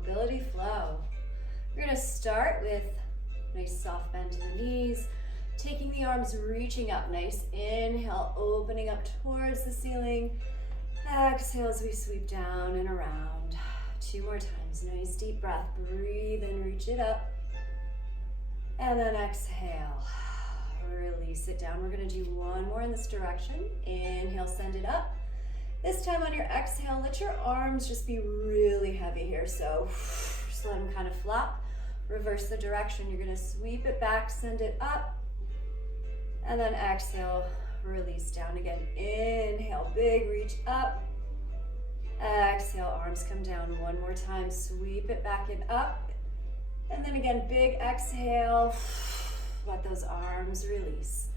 mobility flow. We're gonna start with nice soft bend to the knees, taking the arms, reaching up, nice inhale, opening up towards the ceiling. Exhale as we sweep down and around. 2 more times, nice deep breath, breathe in, reach it up. And then exhale, release it down. We're gonna do 1 more in this direction. Inhale, send it up. This time on your exhale, let your arms just be really heavy here. So just let them kind of flop. Reverse the direction. You're gonna sweep it back, send it up. And then exhale, release down again. Inhale, big reach up. Exhale, arms come down 1 more time. Sweep it back and up. And then again, big exhale. Let those arms release.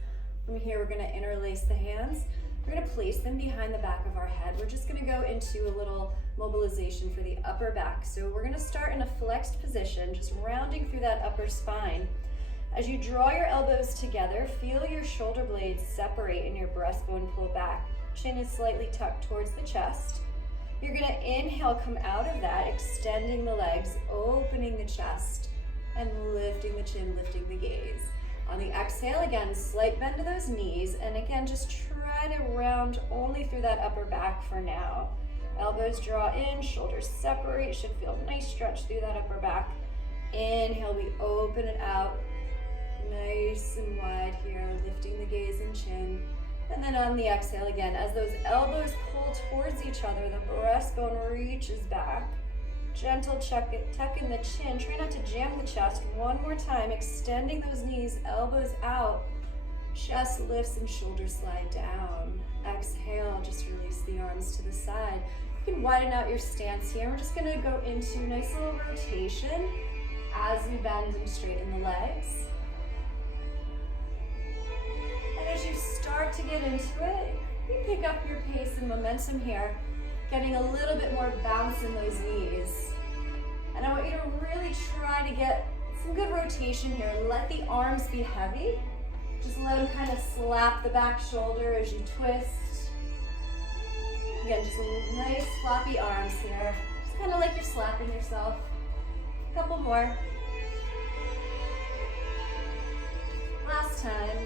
From here, we're gonna interlace the hands. We're gonna place them behind the back of our head. We're just gonna go into a little mobilization for the upper back. So we're gonna start in a flexed position, just rounding through that upper spine. As you draw your elbows together, feel your shoulder blades separate and your breastbone pull back. Chin is slightly tucked towards the chest. You're gonna inhale, come out of that, extending the legs, opening the chest, and lifting the chin, lifting the gaze. On the exhale, again, slight bend to those knees, and again, just try to round only through that upper back for now. Elbows draw in, shoulders separate, should feel a nice stretch through that upper back. Inhale, we open it out, nice and wide here, lifting the gaze and chin. And then on the exhale, again, as those elbows pull towards each other, the breastbone reaches back. Gentle tuck in the chin. Try not to jam the chest. 1 more time, extending those knees, elbows out. Chest lifts and shoulders slide down. Exhale, just release the arms to the side. You can widen out your stance here. We're just gonna go into a nice little rotation as we bend and straighten the legs. And as you start to get into it, you pick up your pace and momentum here, getting a little bit more bounce in those knees. And I want you to really try to get some good rotation here. Let the arms be heavy. Just let them kind of slap the back shoulder as you twist. Again, just nice floppy arms here. Just kind of like you're slapping yourself. A couple more. Last time.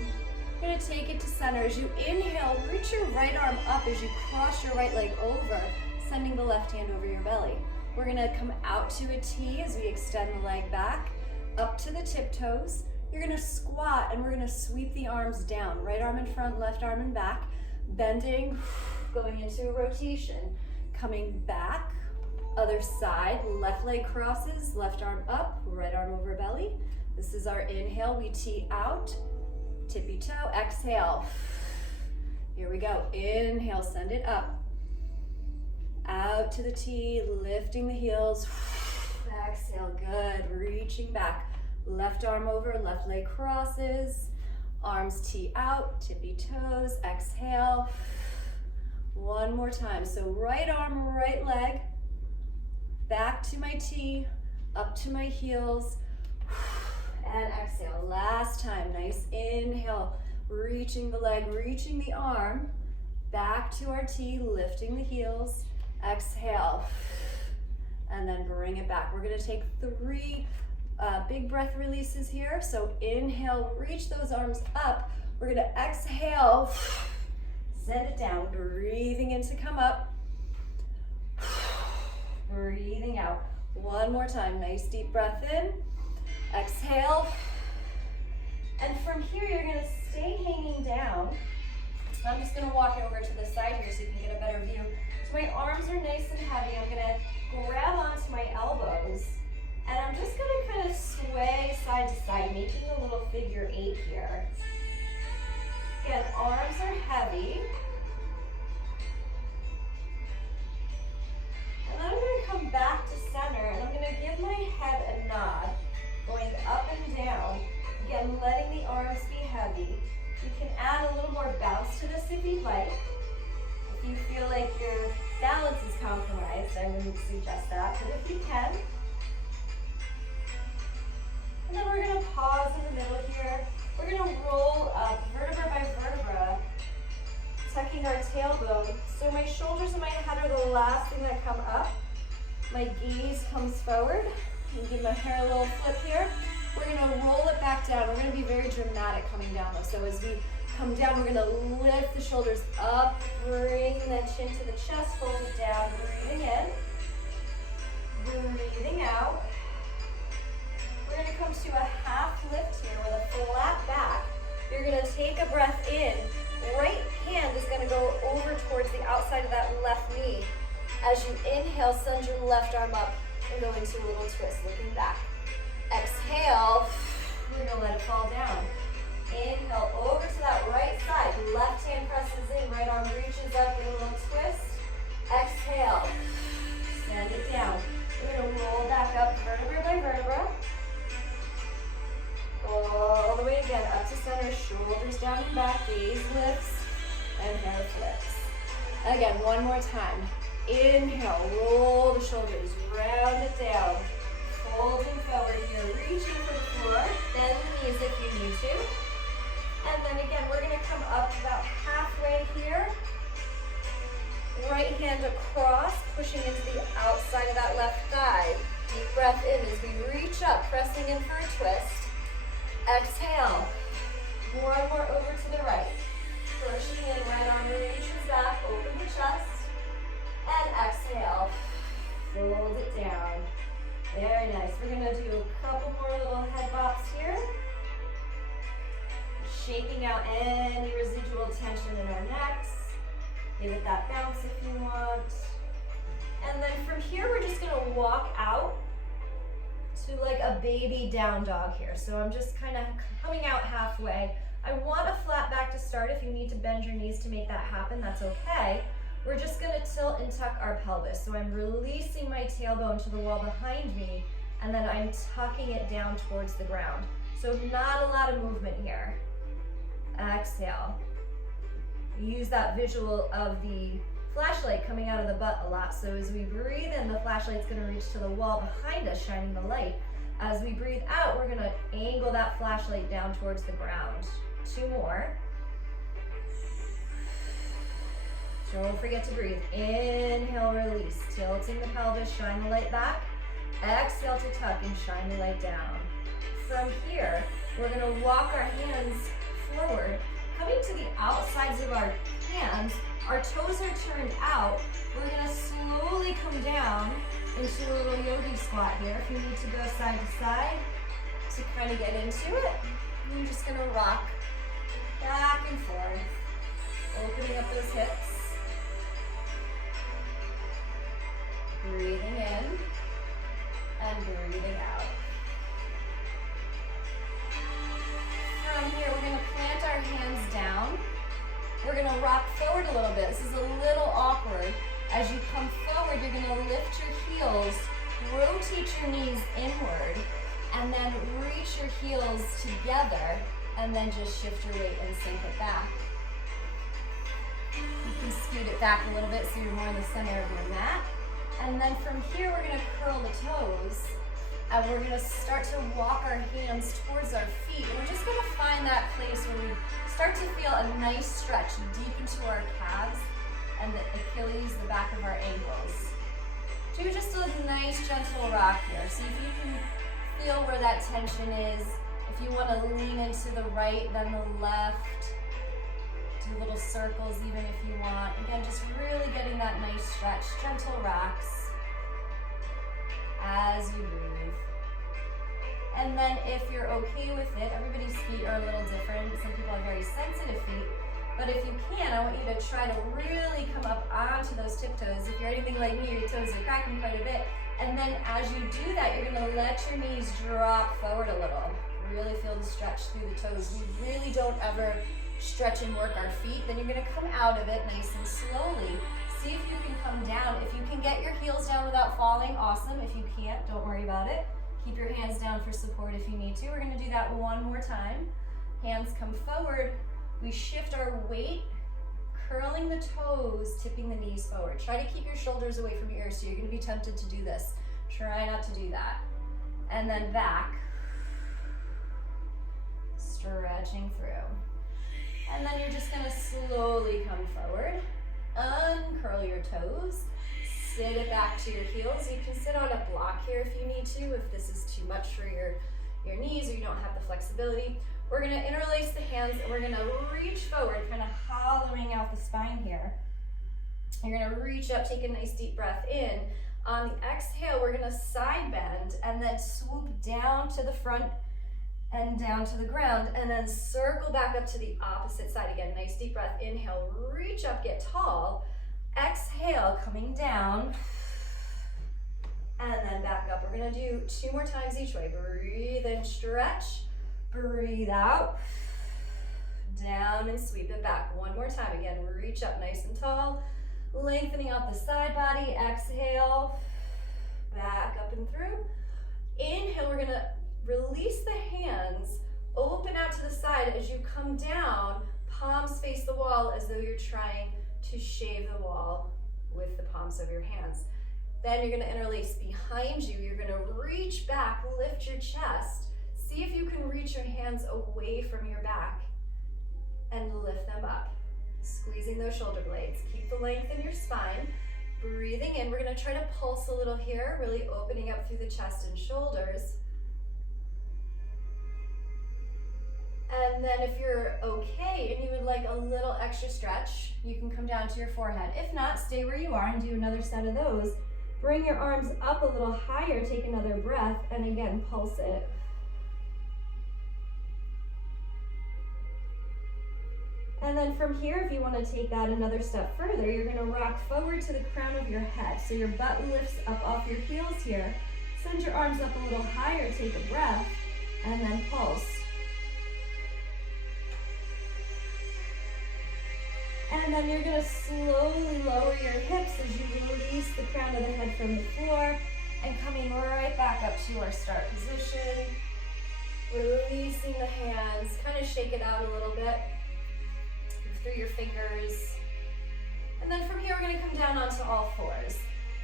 You're gonna take it to center. As you inhale, reach your right arm up as you cross your right leg over, sending the left hand over your belly. We're gonna come out to a T as we extend the leg back, up to the tiptoes. You're gonna squat and we're gonna sweep the arms down. Right arm in front, left arm in back, bending, going into a rotation. Coming back, other side, left leg crosses, left arm up, right arm over belly. This is our inhale, we T out. Tippy toe, exhale. Here we go. Inhale, send it up. Out to the T, lifting the heels. Exhale, good. Reaching back. Left arm over, left leg crosses. Arms T out, tippy toes, exhale. 1 more time. So right arm, right leg. Back to my T, up to my heels. And exhale, last time, nice inhale, reaching the leg, reaching the arm, back to our T, lifting the heels, exhale, and then bring it back. We're gonna take 3 big breath releases here. So inhale, reach those arms up. We're gonna exhale, send it down, breathing in to come up, breathing out. 1 more time, nice deep breath in. Exhale, and from here you're going to stay hanging down. I'm just going to walk over to the side here so you can get a better view. So my arms are nice and heavy. I'm going to grab onto my elbows, and I'm just going to kind of sway side to side, making a little figure 8 here. Again, arms are heavy. And then I'm going to come back to center, and I'm going to give my head a nod. Going up and down, again, letting the arms be heavy. You can add a little more bounce to this if you'd like. If you feel like your balance is compromised, I wouldn't suggest that, but if you can. And then we're gonna pause in the middle here. We're gonna roll up vertebra by vertebra, tucking our tailbone. So my shoulders and my head are the last thing that come up. My gaze comes forward. And give my hair a little flip here. We're gonna roll it back down. We're gonna be very dramatic coming down though. So as we come down, we're gonna lift the shoulders up, bring the chin to the chest, fold it down, breathing in, breathing out. We're gonna come to a half lift here with a flat back. You're gonna take a breath in. Right hand is gonna go over towards the outside of that left knee. As you inhale, send your left arm up and go into a little twist, looking back. Exhale, we're gonna let it fall down. Inhale, over to that right side. Left hand presses in, right arm reaches up, give a little twist. Exhale, send it down. We're gonna roll back up, vertebra by vertebra. All the way again, up to center, shoulders down and back, gaze lifts, and hair flips. Again, one more time. Inhale, roll the shoulders, round it down. Folding forward here, reaching for the floor, bend the knees if you need to. And then again, we're gonna come up about halfway here. Right hand across, pushing into the outside of that left thigh. Deep breath in as we reach up, pressing in for a twist. Exhale. One more over to the right. Pushing in, right arm reaches back, open the chest. And exhale. Fold it down. Very nice. We're gonna do a couple more little head bops here. Shaking out any residual tension in our necks. Give it that bounce if you want. And then from here, we're just gonna walk out to like a baby down dog here. So I'm just kind of coming out halfway. I want a flat back to start. If you need to bend your knees to make that happen, that's okay. We're just gonna tilt and tuck our pelvis. So I'm releasing my tailbone to the wall behind me, and then I'm tucking it down towards the ground. So not a lot of movement here. Exhale. Use that visual of the flashlight coming out of the butt a lot. So as we breathe in, the flashlight's gonna reach to the wall behind us, shining the light. As we breathe out, we're gonna angle that flashlight down towards the ground. 2 more. Don't forget to breathe. Inhale, release. Tilting the pelvis, shine the light back. Exhale to tuck and shine the light down. From here, we're gonna walk our hands forward, coming to the outsides of our hands. Our toes are turned out. We're gonna slowly come down into a little yogi squat here. If you need to go side to side to kind of get into it, you're just gonna rock back and forth, opening up those hips. Breathing in and breathing out. From here, we're gonna plant our hands down. We're gonna rock forward a little bit. This is a little awkward. As you come forward, you're gonna lift your heels, rotate your knees inward, and then reach your heels together, and then just shift your weight and sink it back. You can scoot it back a little bit so you're more in the center of your mat. And then from here, we're gonna curl the toes, and we're gonna start to walk our hands towards our feet. And we're just gonna find that place where we start to feel a nice stretch deep into our calves and the Achilles, the back of our ankles. Do just a nice gentle rock here. See if you can feel where that tension is. If you wanna lean into the right, then the left. Do little circles even if you want. Again, just really getting that nice stretch, gentle rocks as you breathe. And then if you're okay with it, everybody's feet are a little different. Some people have very sensitive feet. But if you can, I want you to try to really come up onto those tiptoes. If you're anything like me, your toes are cracking quite a bit. And then as you do that, you're gonna let your knees drop forward a little. Really feel the stretch through the toes. We really don't ever stretch and work our feet. Then you're gonna come out of it nice and slowly. See if you can come down. If you can get your heels down without falling, awesome. If you can't, don't worry about it. Keep your hands down for support if you need to. We're gonna do that one more time. Hands come forward. We shift our weight, curling the toes, tipping the knees forward. Try to keep your shoulders away from your ears, so you're gonna be tempted to do this. Try not to do that. And then back, stretching through. And then you're just gonna slowly come forward, uncurl your toes, sit it back to your heels. You can sit on a block here if you need to, if this is too much for your knees or you don't have the flexibility. We're gonna interlace the hands and we're gonna reach forward, kind of hollowing out the spine here. You're gonna reach up, take a nice deep breath in. On the exhale, we're gonna side bend and then swoop down to the front and down to the ground, and then circle back up to the opposite side again. Nice deep breath, inhale, reach up, get tall. Exhale, coming down, and then back up. We're gonna do 2 more times each way. Breathe in, stretch, breathe out, down and sweep it back. 1 more time, again, reach up nice and tall, lengthening out the side body. Exhale, back up and through. Inhale, we're gonna release the hands, open out to the side as you come down, palms face the wall as though you're trying to shave the wall with the palms of your hands. Then you're gonna interlace behind you. You're gonna reach back, lift your chest. See if you can reach your hands away from your back and lift them up. Squeezing those shoulder blades. Keep the length in your spine. Breathing in, we're gonna try to pulse a little here, really opening up through the chest and shoulders. And then if you're okay and you would like a little extra stretch, you can come down to your forehead. If not, stay where you are and do another set of those. Bring your arms up a little higher, take another breath, and again, pulse it. And then from here, if you want to take that another step further, you're going to rock forward to the crown of your head. So your butt lifts up off your heels here. Send your arms up a little higher, take a breath, and then pulse. And then you're gonna slowly lower your hips as you release the crown of the head from the floor and coming right back up to our start position. Releasing the hands, kind of shake it out a little bit through your fingers. And then from here, we're gonna come down onto all fours.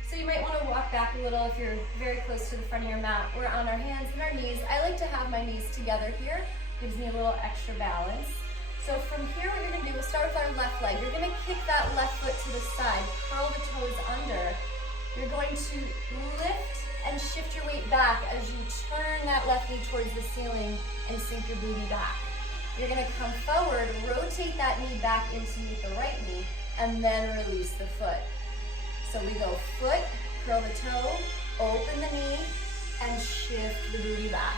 So you might wanna walk back a little if you're very close to the front of your mat. We're on our hands and our knees. I like to have my knees together here. Gives me a little extra balance. So from here, what you're gonna do, we'll start with our left leg. You're gonna kick that left foot to the side, curl the toes under. You're going to lift and shift your weight back as you turn that left knee towards the ceiling and sink your booty back. You're gonna come forward, rotate that knee back into the right knee, and then release the foot. So we go foot, curl the toe, open the knee, and shift the booty back.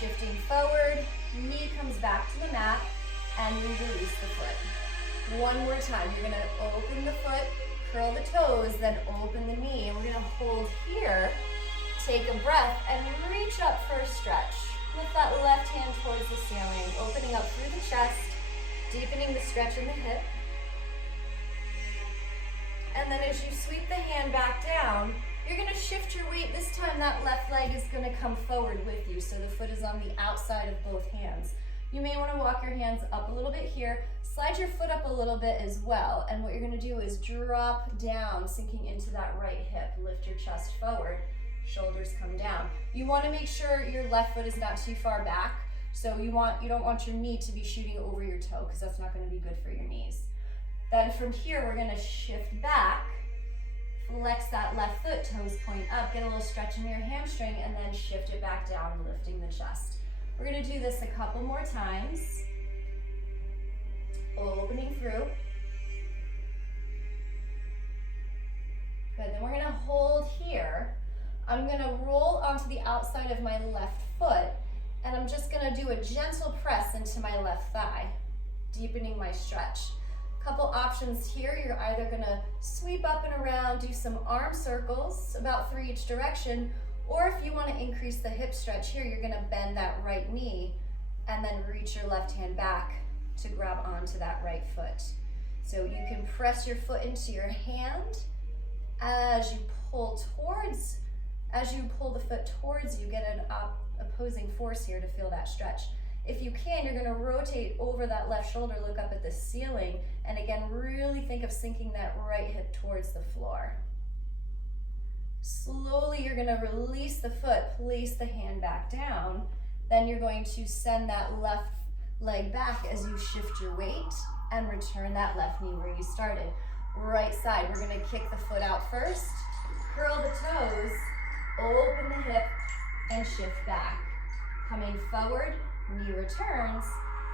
Shifting forward, knee comes back to the mat, and we release the foot. 1 more time, you're gonna open the foot, curl the toes, then open the knee, and we're gonna hold here, take a breath, and reach up for a stretch. Lift that left hand towards the ceiling, opening up through the chest, deepening the stretch in the hip. And then as you sweep the hand back down, you're gonna shift your weight. This time that left leg is gonna come forward with you, so the foot is on the outside of both hands. You may wanna walk your hands up a little bit here, slide your foot up a little bit as well, and what you're gonna do is drop down, sinking into that right hip, lift your chest forward, shoulders come down. You wanna make sure your left foot is not too far back, so you don't want your knee to be shooting over your toe, because that's not gonna be good for your knees. Then from here, we're gonna shift back, flex that left foot, toes point up, get a little stretch in your hamstring, and then shift it back down, lifting the chest. We're gonna do this a couple more times. Opening through. Good, then we're gonna hold here. I'm gonna roll onto the outside of my left foot, and I'm just gonna do a gentle press into my left thigh, deepening my stretch. Couple options here, you're either gonna sweep up and around, do some arm circles, about 3 each direction, or if you wanna increase the hip stretch here, you're gonna bend that right knee and then reach your left hand back to grab onto that right foot. So you can press your foot into your hand as you pull the foot towards you, get an opposing force here to feel that stretch. If you can, you're gonna rotate over that left shoulder, look up at the ceiling, and again, really think of sinking that right hip towards the floor. Slowly, you're gonna release the foot, place the hand back down, then you're going to send that left leg back as you shift your weight and return that left knee where you started. right side. We're gonna kick the foot out first, curl the toes, open the hip, and shift back. Coming forward, knee returns,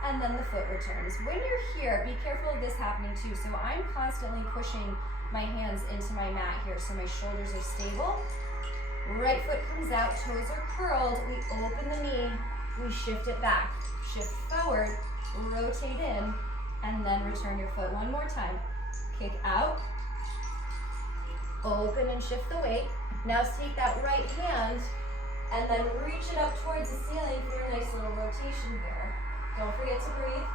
and then the foot returns. When you're here, be careful of this happening too. So I'm constantly pushing my hands into my mat here so my shoulders are stable. Right foot comes out, toes are curled, we open the knee, we shift it back. Shift forward, rotate in, and then return your foot. One more time. Kick out, open and shift the weight. Now take that right hand and then reach it up towards the ceiling for your nice little rotation here. Don't forget to breathe.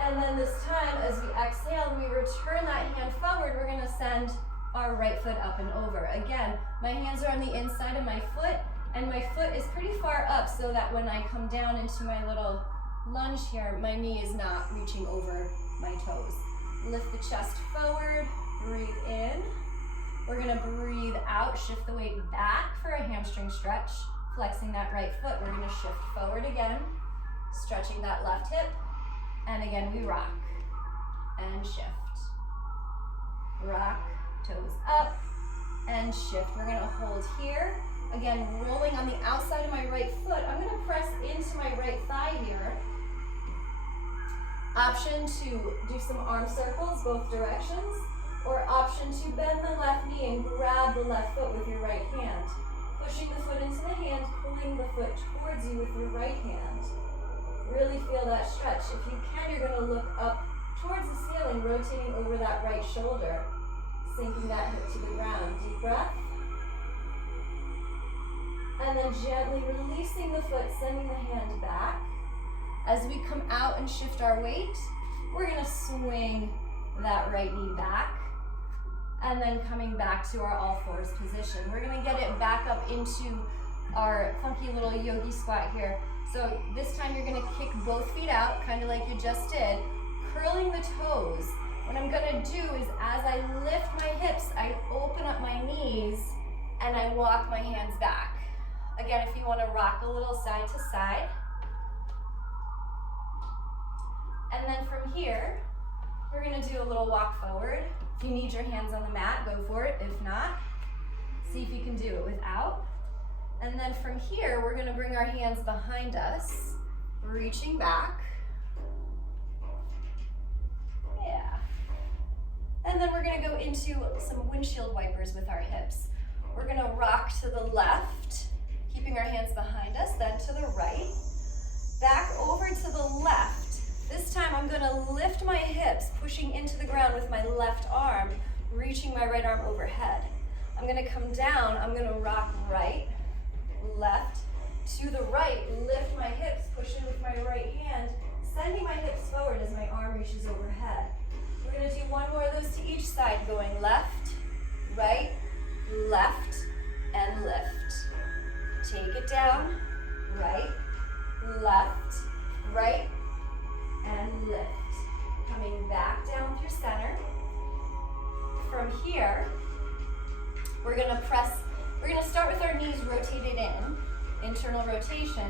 And then this time, as we exhale, we return that hand forward, we're gonna send our right foot up and over. Again, my hands are on the inside of my foot, and my foot is pretty far up so that when I come down into my little lunge here, my knee is not reaching over my toes. Lift the chest forward, breathe in. We're gonna breathe out, shift the weight back for a hamstring stretch, flexing that right foot. We're gonna shift forward again, stretching that left hip, and again we rock and shift. Rock, toes up, and shift. We're gonna hold here. Again, rolling on the outside of my right foot. I'm gonna press into my right thigh here. Option to do some arm circles, both directions, or option to bend the left knee and grab the left foot with your right hand. Pushing the foot into the hand, pulling the foot towards you with your right hand. Really feel that stretch. If you can, you're gonna look up towards the ceiling, rotating over that right shoulder, sinking that hip to the ground. Deep breath. And then gently releasing the foot, sending the hand back. As we come out and shift our weight, we're gonna swing that right knee back, and then coming back to our all fours position. We're gonna get it back up into our funky little yogi squat here. So this time you're gonna kick both feet out, kind of like you just did, curling the toes. What I'm gonna do is as I lift my hips, I open up my knees and I walk my hands back. Again, if you wanna rock a little side to side. And then from here, we're gonna do a little walk forward. If you need your hands on the mat, go for it. If not, see if you can do it without. And then from here, we're gonna bring our hands behind us, reaching back. Yeah. And then we're gonna go into some windshield wipers with our hips. We're gonna rock to the left, keeping our hands behind us, then to the right. Back over to the left. This time I'm gonna lift my hips, pushing into the ground with my left arm, reaching my right arm overhead. I'm gonna come down, I'm gonna rock right, left, to the right, lift my hips, push in with my right hand, sending my hips forward as my arm reaches overhead. We're gonna do one more of those to each side, going left, right, left, and lift. Take it down, right, left, right, and lift. Coming back down through center. From here, we're gonna start with our knees rotated in, internal rotation.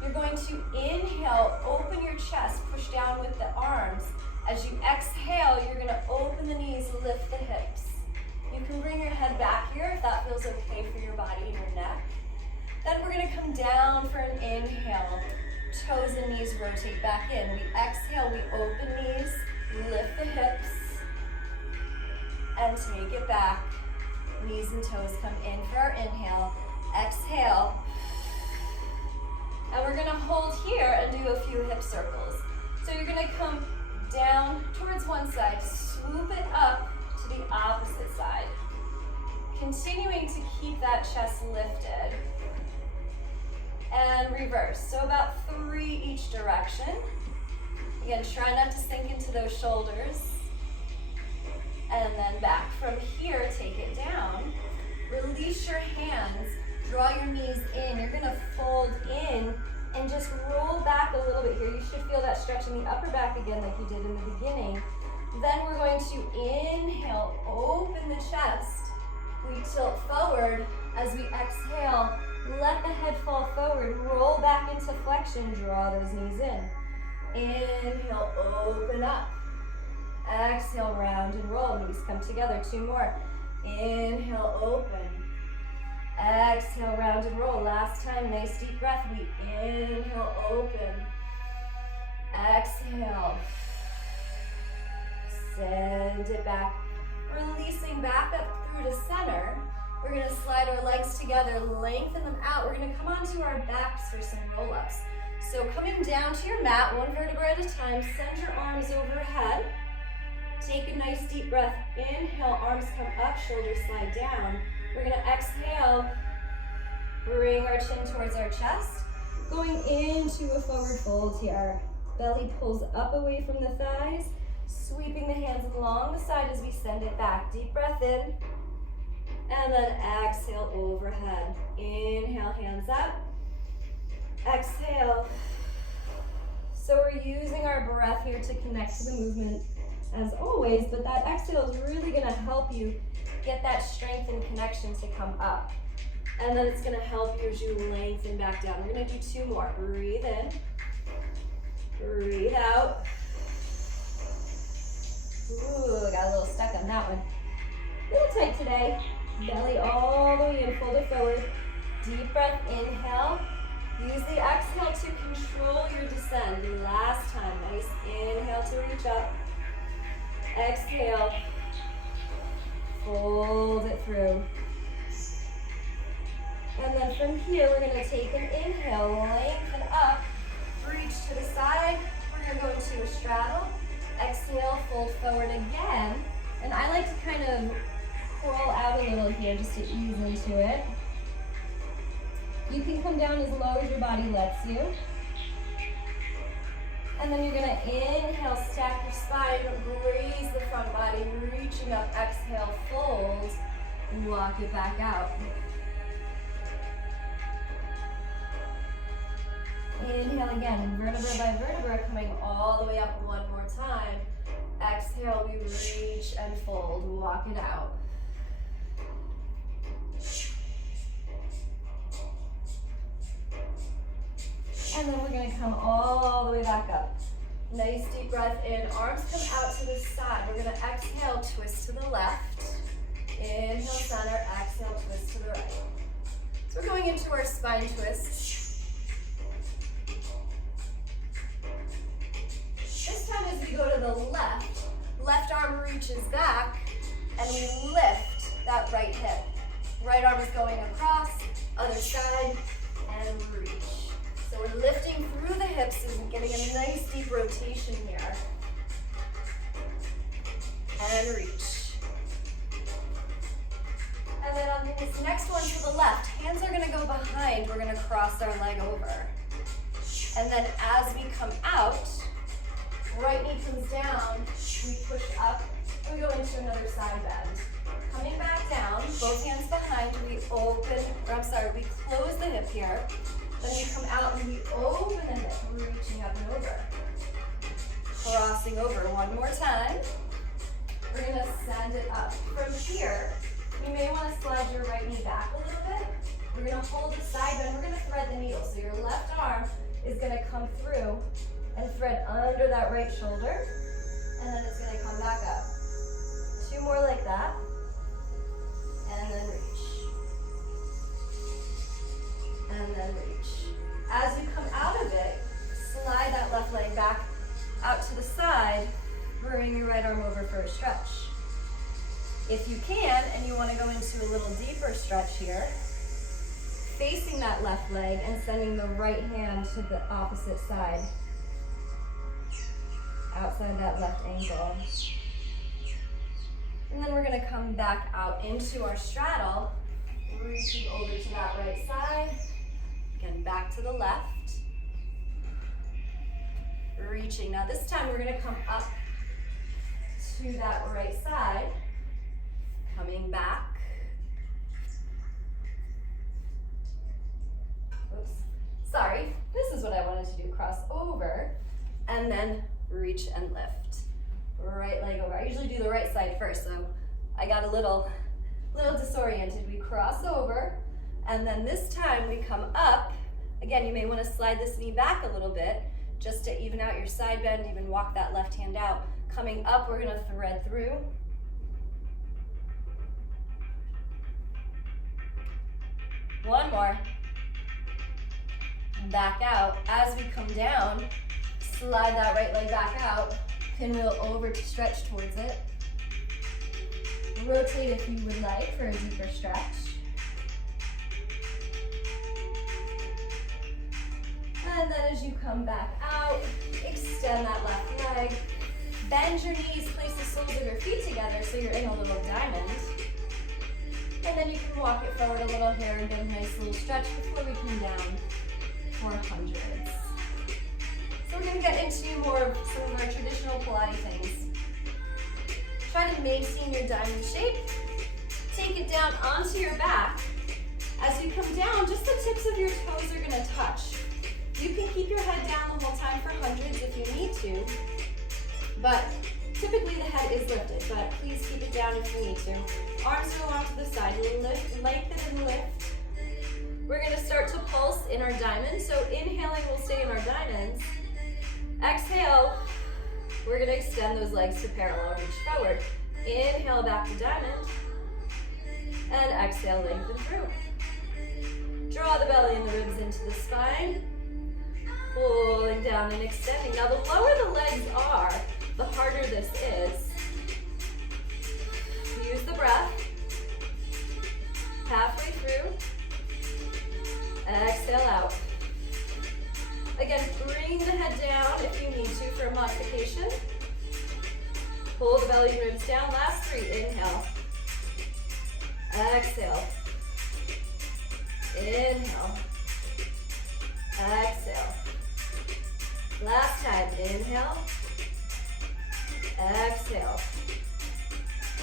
You're going to inhale, open your chest, push down with the arms. As you exhale, you're gonna open the knees, lift the hips. You can bring your head back here if that feels okay for your body and your neck. Then we're gonna come down for an inhale. Toes and knees rotate back in. We exhale, we open knees, lift the hips, and take it back. Knees and toes come in for our inhale. Exhale. And we're gonna hold here and do a few hip circles. So you're gonna come down towards one side, swoop it up to the opposite side. Continuing to keep that chest lifted. And reverse, so about 3 each direction. Again, try not to sink into those shoulders. And then back. From here, take it down. Release your hands, draw your knees in. You're gonna fold in and just roll back a little bit here. You should feel that stretch in the upper back again like you did in the beginning. Then we're going to inhale, open the chest. We tilt forward. As we exhale, let the head fall forward, roll back into flexion, draw those knees in. Inhale, open up. Exhale, round and roll. Knees come together. 2 more. Inhale, open. Exhale, round and roll. Last time, nice deep breath. We inhale, open. Exhale. Send it back. Releasing back up through to center. We're gonna slide our legs together, lengthen them out. We're gonna come onto our backs for some roll-ups. So coming down to your mat, 1 vertebra at a time, send your arms overhead. Take a nice deep breath. Inhale, arms come up, shoulders slide down. We're gonna exhale, bring our chin towards our chest. Going into a forward fold here. Belly pulls up away from the thighs, sweeping the hands along the side as we send it back. Deep breath in, and then exhale overhead. Inhale, hands up. Exhale. So we're using our breath here to connect to the movement as always, but that exhale is really gonna help you get that strength and connection to come up. And then it's gonna help you as you lengthen back down. We're gonna do 2 more. Breathe in, breathe out. Ooh, got a little stuck on that one. A little tight today. Belly all the way in, fold it forward. Deep breath, inhale. Use the exhale to control your descend. Last time, nice inhale to reach up. Exhale, fold it through. And then from here, we're gonna take an inhale, lengthen up, reach to the side. We're gonna go into a straddle. Exhale, fold forward again. And I like to kind of crawl out a little here just to ease into it. You can come down as low as your body lets you. And then you're gonna inhale, stack your spine, raise the front body, reaching up, exhale, fold, walk it back out. Inhale again, vertebra by vertebra, coming all the way up 1 more time. Exhale, we reach and fold, walk it out. And then we're gonna come all the way back up. Nice deep breath in, arms come out to the side. We're gonna exhale, twist to the left. Inhale, center, exhale, twist to the right. So we're going into our spine twist. This time as we go to the left arm reaches back, and we lift that right hip. Right arm is going across, other side, and reach. So we're lifting through the hips and getting a nice deep rotation here. And reach. And then on this next one to the left, hands are gonna go behind. We're gonna cross our leg over. And then as we come out, right knee comes down, we push up, and we go into another side bend. Coming back down, both hands behind, we close the hip here. Then we come out and we open the hip, reaching up and over. Crossing over 1 more time. We're gonna send it up. From here, you may wanna slide your right knee back a little bit. We're gonna hold the side bend, we're gonna thread the needle. So your left arm is gonna come through and thread under that right shoulder. And then it's gonna come back up. 2 more like that. And then reach. And then reach. As you come out of it, slide that left leg back out to the side, bring your right arm over for a stretch. If you can, and you want to go into a little deeper stretch here, facing that left leg and sending the right hand to the opposite side, outside that left ankle. And then we're going to come back out into our straddle, reaching over to that right side. Again, back to the left. Reaching. Now this time we're going to come up to that right side. Coming back. Oops. Sorry. This is what I wanted to do. Cross over. And then reach and lift. Right leg over. I usually do the right side first, so I got a little disoriented. We cross over. And then this time we come up. Again, you may want to slide this knee back a little bit just to even out your side bend, even walk that left hand out. Coming up, we're gonna thread through. One more. Back out. As we come down, slide that right leg back out. Pinwheel over to stretch towards it. Rotate if you would like for a deeper stretch. And then as you come back out, extend that left leg. Bend your knees, place the soles of your feet together so you're in a little diamond. And then you can walk it forward a little here and get a nice little stretch before we come down for hundreds. So we're gonna get into more of some of our traditional Pilates things. Try to maintain your diamond shape. Take it down onto your back. As you come down, just the tips of your toes are gonna touch. You can keep your head down the whole time for hundreds if you need to, but typically the head is lifted, but please keep it down if you need to. Arms go along to the side, lift, lengthen and lift. We're gonna start to pulse in our diamond, so inhaling, we'll stay in our diamonds. Exhale, we're gonna extend those legs to parallel, reach forward. Inhale, back to diamond, and exhale, lengthen through. Draw the belly and the ribs into the spine. Pulling down and extending. Now, the lower the legs are, the harder this is. Use the breath. Halfway through. Exhale out. Again, bring the head down if you need to for a modification. Pull the belly and ribs down. Last three. Inhale. Exhale. Inhale. Exhale. Last time, inhale, exhale.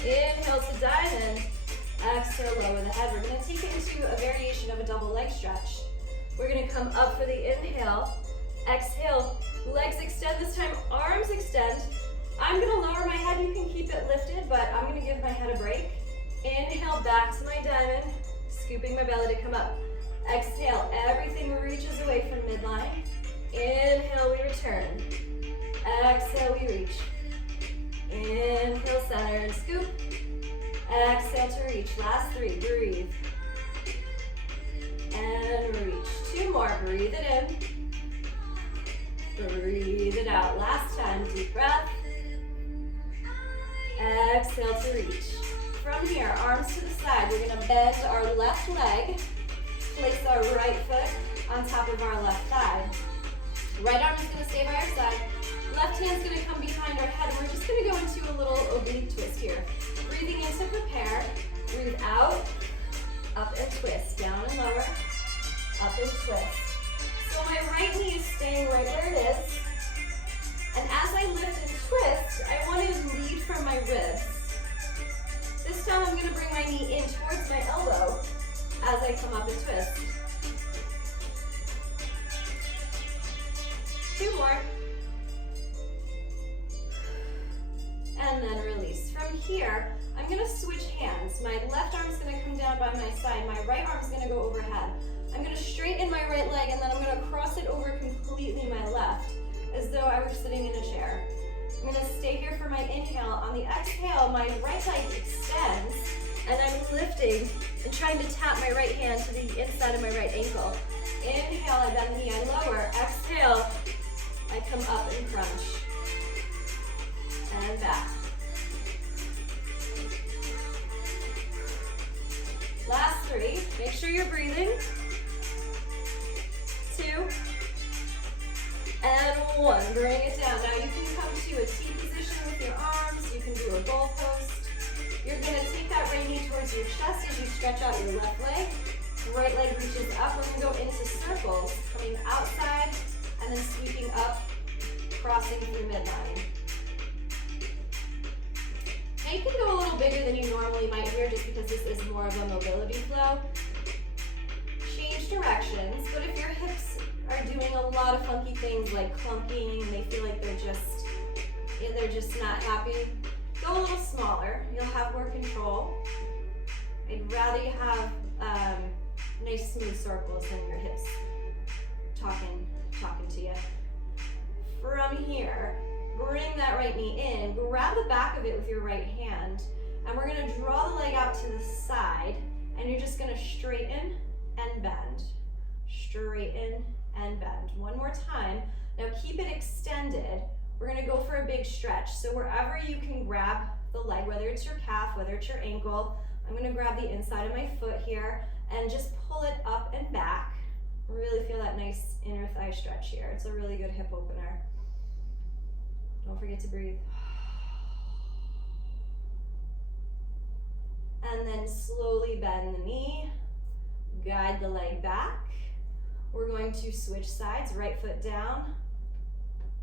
Inhale to diamond, exhale, lower the head. We're gonna take it into a variation of a double leg stretch. We're gonna come up for the inhale, exhale, legs extend this time, arms extend. I'm gonna lower my head, you can keep it lifted, but I'm gonna give my head a break. Inhale, back to my diamond, scooping my belly to come up. Exhale, everything reaches away from midline. Inhale, we return. Exhale, we reach. Inhale, center and scoop. Exhale to reach. Last three, breathe. And reach. Two more, breathe it in. Breathe it out. Last time, deep breath. Exhale to reach. From here, arms to the side, we're gonna bend our left leg. Place our right foot on top of our left thigh. Right arm is going to stay by our side. Left hand's going to come behind our head. We're just going to go into a little oblique twist here. Breathing in to prepare. Breathe out. Up and twist. Down and lower. Up and twist. So my right knee is staying right where it is. And as I lift and twist, I want to lead from my ribs. This time I'm going to bring my knee in towards my elbow as I come up and twist. Two more. And then release. From here, I'm going to switch hands. My left arm is going to come down by my side. My right arm is going to go overhead. I'm going to straighten my right leg and then I'm going to cross it over completely my left as though I were sitting in a chair. I'm going to stay here for my inhale. On the exhale, my right leg extends and I'm lifting and trying to tap my right hand to the inside of my right ankle. Inhale, I bend the knee, I lower. Exhale, I come up and crunch. And back. Last three. Make sure you're breathing. Two. And one. Bring it down. Now you can come to a T position with your arms. You can do a goal post. You're going to take that right knee towards your chest as you stretch out your left leg. Right leg reaches up. We're going to go into circles, coming outside and then sweeping up, crossing through midline. Now you can go a little bigger than you normally might here just because this is more of a mobility flow. Change directions, but if your hips are doing a lot of funky things like clunking and they feel like they're just not happy, go a little smaller. You'll have more control. I'd rather you have nice smooth circles than your hips talking to you. From here, Bring that right knee in. Grab the back of it with your right hand. And we're gonna draw the leg out to the side. And you're just gonna straighten and bend. Straighten and bend. One more time. Now keep it extended. We're gonna go for a big stretch. So wherever you can grab the leg, whether it's your calf, whether it's your ankle, I'm gonna grab the inside of my foot here and just pull it up and back. Really feel that nice inner thigh stretch here. It's a really good hip opener. Don't forget to breathe. And then slowly bend the knee, guide the leg back. We're going to switch sides, right foot down,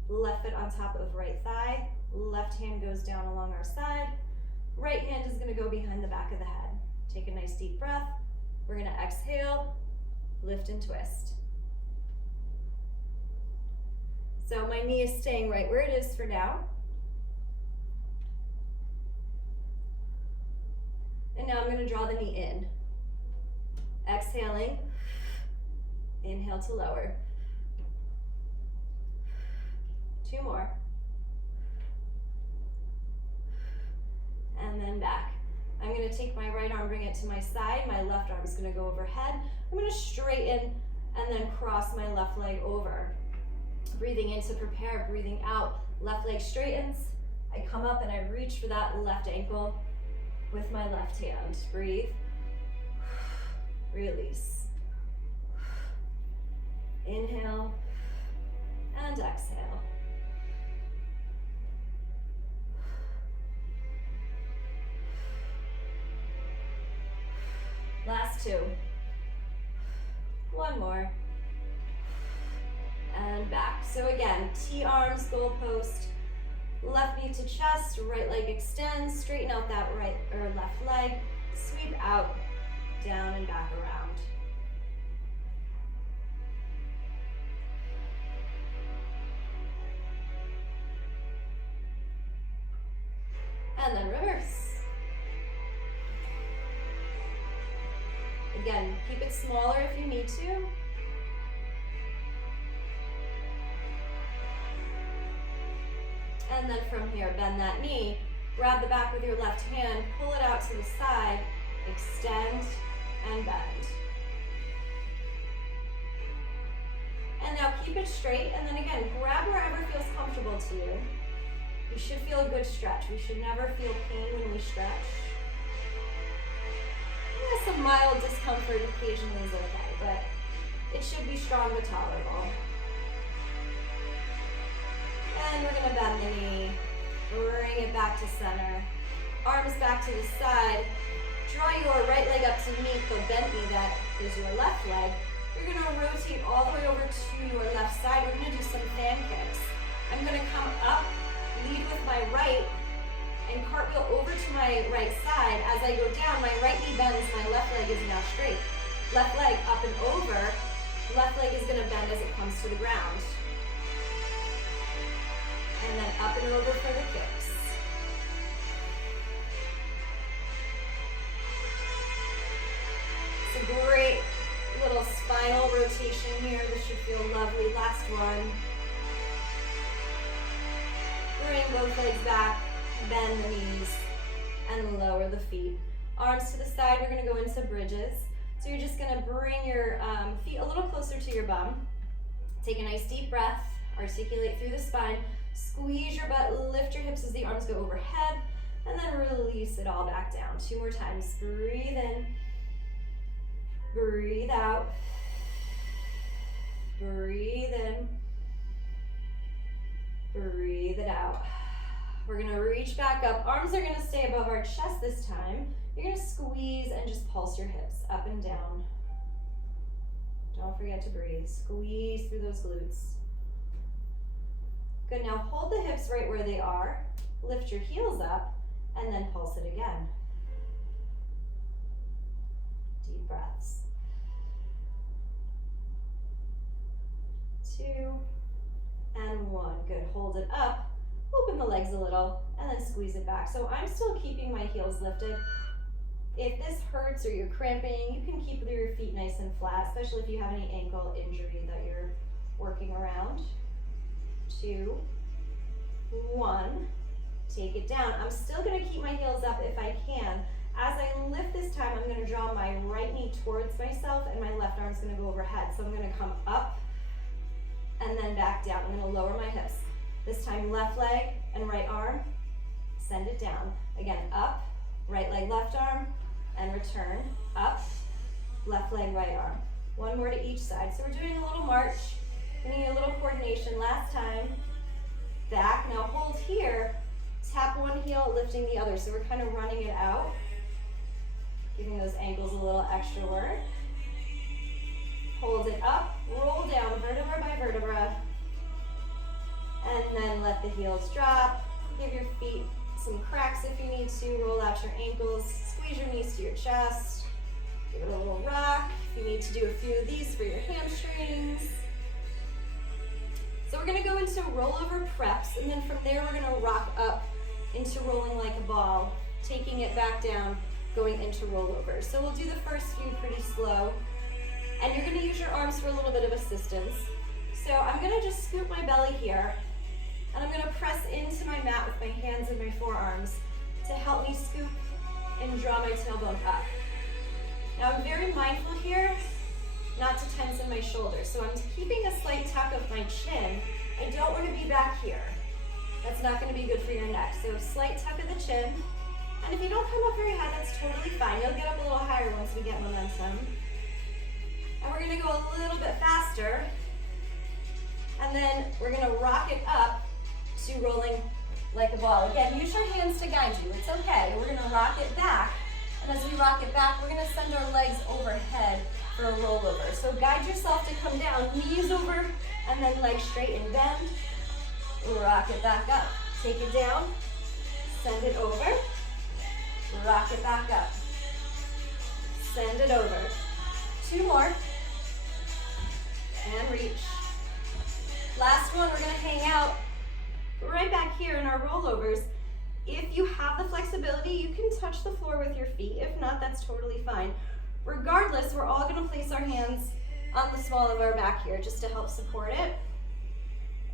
left foot on top of right thigh, left hand goes down along our side, right hand is gonna go behind the back of the head. Take a nice deep breath. We're gonna exhale, lift and twist. So my knee is staying right where it is for now. And now I'm gonna draw the knee in. Exhaling, inhale to lower. 2 more. And then back. I'm gonna take my right arm, bring it to my side. My left arm is gonna go overhead. I'm gonna straighten and then cross my left leg over. Breathing in to prepare, breathing out. Left leg straightens. I come up and I reach for that left ankle with my left hand. Breathe. Release. Inhale and exhale. Last 2. 1 more. And back. So again, T-arms, goalpost, left knee to chest, right leg extends, straighten out that right or left leg, sweep out, down and back around. And then reverse. Again, keep it smaller if you need to. And then from here, bend that knee, grab the back with your left hand, pull it out to the side, extend and bend. And now keep it straight, and then again, grab wherever feels comfortable to you. You should feel a good stretch. We should never feel pain when we stretch. Yeah, some mild discomfort occasionally is okay, but it should be strong but tolerable. And we're gonna bend the knee, bring it back to center. Arms back to the side. Draw your right leg up to meet the bent knee that is your left leg. You're gonna rotate all the way over to your left side. We're gonna do some fan kicks. I'm gonna come up, lead with my right, and cartwheel over to my right side. As I go down, my right knee bends, my left leg is now straight. Left leg up and over. Left leg is gonna bend as it comes to the ground. And then up and over for the kicks. It's a great little spinal rotation here. This should feel lovely. Last one. Bring both legs back, bend the knees, and lower the feet. Arms to the side, we're gonna go into bridges. So you're just gonna bring your feet a little closer to your bum. Take a nice deep breath, articulate through the spine. Squeeze your butt, lift your hips as the arms go overhead, and then release it all back down. 2 more times. Breathe in, breathe out, breathe in, breathe it out. We're gonna reach back up. Arms are gonna stay above our chest this time. You're gonna squeeze and just pulse your hips up and down. Don't forget to breathe. Squeeze through those glutes. Good, now hold the hips right where they are, lift your heels up, and then pulse it again. Deep breaths. 2 and 1, good, hold it up, open the legs a little, and then squeeze it back. So I'm still keeping my heels lifted. If this hurts or you're cramping, you can keep your feet nice and flat, especially if you have any ankle injury that you're working around. 2 1. Take it down. I'm still going to keep my heels up if I can. As I lift this time, I'm going to draw my right knee towards myself and my left arm's going to go overhead. So I'm going to come up and then back down. I'm going to lower my hips. This time left leg and right arm, send it down. Again, up, right leg, left arm, and return. Up, left leg, right arm. One more to each side. So we're doing a little march. We need a little coordination. Last time, back. Now hold here. Tap one heel, lifting the other. So we're kind of running it out, giving those ankles a little extra work. Hold it up, roll down vertebra by vertebra, and then let the heels drop. Give your feet some cracks if you need to. Roll out your ankles, squeeze your knees to your chest. Give it a little rock. If you need to do a few of these for your hamstrings. So we're gonna go into rollover preps, and then from there we're gonna rock up into rolling like a ball, taking it back down, going into rollover. So we'll do the first few pretty slow, and you're gonna use your arms for a little bit of assistance. So I'm gonna just scoop my belly here, and I'm gonna press into my mat with my hands and my forearms to help me scoop and draw my tailbone up. Now I'm very mindful here not to tense in my shoulders. So I'm keeping a slight tuck of my chin. I don't want to be back here. That's not going to be good for your neck. So slight tuck of the chin. And if you don't come up very high, that's totally fine. You'll get up a little higher once we get momentum. And we're going to go a little bit faster. And then we're going to rock it up to rolling like a ball. Again, use your hands to guide you. It's okay. We're going to rock it back. And as we rock it back, we're going to send our legs overhead for a rollover. So guide yourself to come down, knees over, and then legs straight and bend. Rock it back up. Take it down, send it over, rock it back up. Send it over. 2 more. And reach. Last one, we're gonna hang out right back here in our rollovers. If you have the flexibility, you can touch the floor with your feet. If not, that's totally fine. Regardless, we're all gonna place our hands on the small of our back here just to help support it.